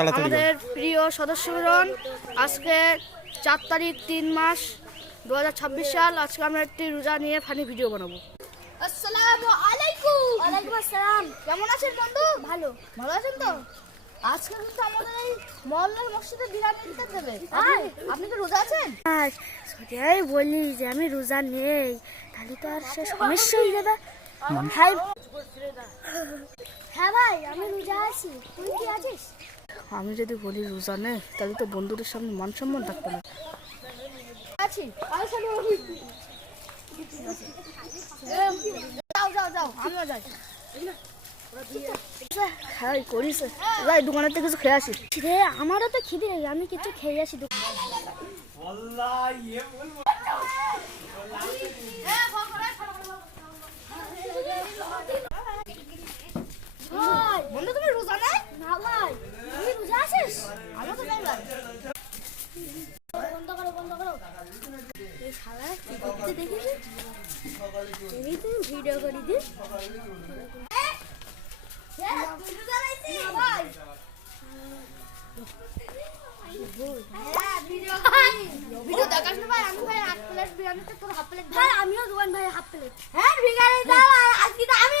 আমাদের প্রিয় সদস্যগণ, আজকে 4 তারিখ 3 মাস 2026 সাল। আজকে আমরা একটি রোজা নিয়ে ফানি ভিডিও বানাবো। আসসালামু আলাইকুম। ওয়ালাইকুম আসসালাম। কেমন আছেন বন্ধু? ভালো। ভালো আছেন তো? আজকে কিন্তু আমাদের এই মহল্লার মসজিদে বিরিয়ানি দিতে দেবে। আপনি তো রোজা আছেন? আর সত্যি বলি যে আমি রোজা নেই, তাহলে তো আর সে সমস্যা হয়ে যাবে। হ্যাঁ ভাই, আমি রোজা আছি। তুই কি আছিস? আমি যদি বলি রোজা নেই, তাহলে তো বন্ধুদের সামনে মান সম্মান থাকবে না। আছি। যাও যাও যাও, আমিও যাই। হ্যাঁ করিস, যাই দোকানের থেকে কিছু খেয়ে আসি। রে, আমারও তো খিদে লেগে, আমি কিছু খেয়ে আসি। বন্ধু তুমি রোজা নেই? না ভাই, তুই রোজা আছিস? আমিও তো নেই ভাই। বন্ধ করো, বন্ধ করো। এই শালা কি করতে দেখেছিস? এই তুই ভিডিও করে দিস। ভিডিও দেখাস না ভাই? আমি ভাই 8 প্লেট বিরিয়ানিতে তোর হাফ প্লেট। ভাই আমিও দোকান ভাই হাফ প্লেট। হ্যাঁ ভিখারি দাও, আজকে তো আমি